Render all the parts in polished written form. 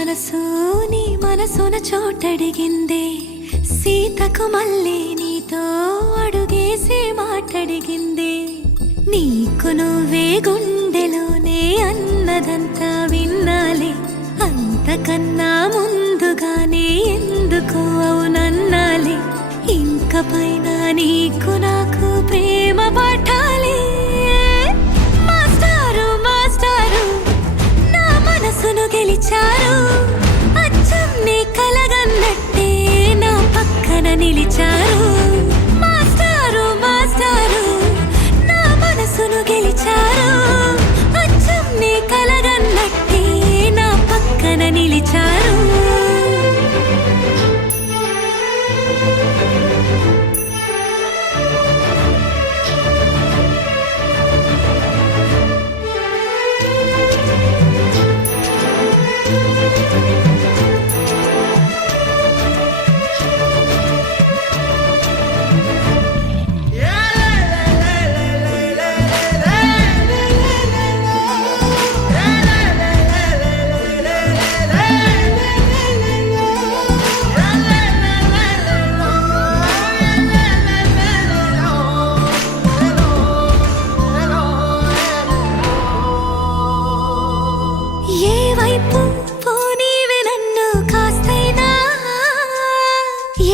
మనసు నీ మనసున చోటడిగిందే సీతకు మళ్ళీ నీతో అడుగేసి మాటడిగిందే నీకు నువ్వే గుండెలోనే అన్నదంతా విన్నాలే అంతకన్నా ముందుగానే ఎందుకు అవునన్నాలే ఇంక పైన నీకు నాకు ప్రేమ పాఠాలే మాస్టారు మాస్టారు నా మనసును గెలిచారు అచ్చం నీ కలగన్నట్టే నా పక్కన నిలిచారు మాస్టారు మాస్టారు నా మనసును గెలిచారు అచ్చం నీ కలగన్నట్టే నా పక్కన నిలిచారు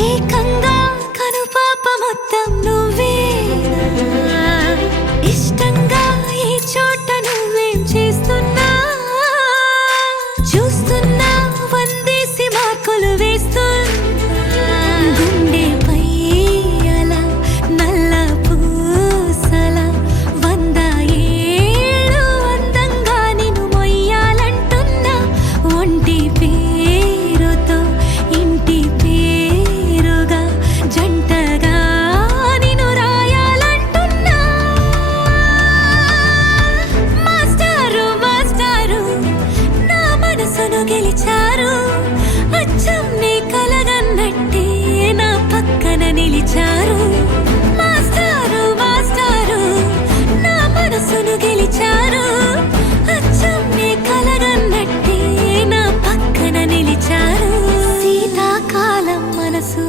ఏకంగా కనుపాప మొత్తం నువ్వే ఇష్టంగా ఈ చోట నువ్వేం చేస్తున్నా చూస్తున్నా వందేసి మార్కులు వేస్తున్నా గుండెపై అలా నల్ల పూసల 100 ఏళ్ళు అందంగా నిన్ను మొయ్యాలంటున్నా ఒంటి పేరుతో ఇంటి జంటగా నిన్ను రాయాలంటున్నా మాస్టారు మాస్టారు నా మనసును గెలిచారు అచ్చం నీ కలగన్నట్టే నా పక్కన నిలిచారు మాస్టారు మాస్టారు నా మనసును గెలిచారు అచ్చం నీ కలగన్నట్టే నా పక్కన నిలిచారు శీతాకాలం మనసు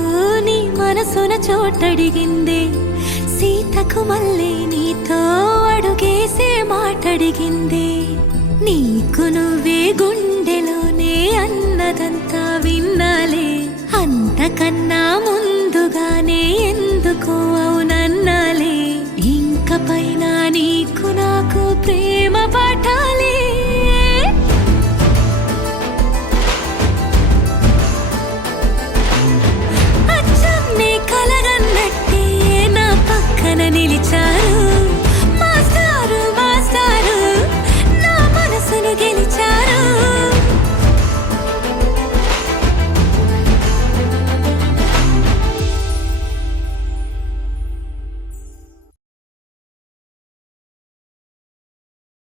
మనసున చోటడిగిందే సీతకు మళ్ళీ నీతో అడుగేసే మాటడిగిందే నీకు నువ్వే గుండెలోనే అన్నదంతా విన్నాలే అంతకన్నా ముందుగానే ఎందుకు అవునన్నాలే ఇంక పైన నీకు నాకు ప్రేమ పాఠ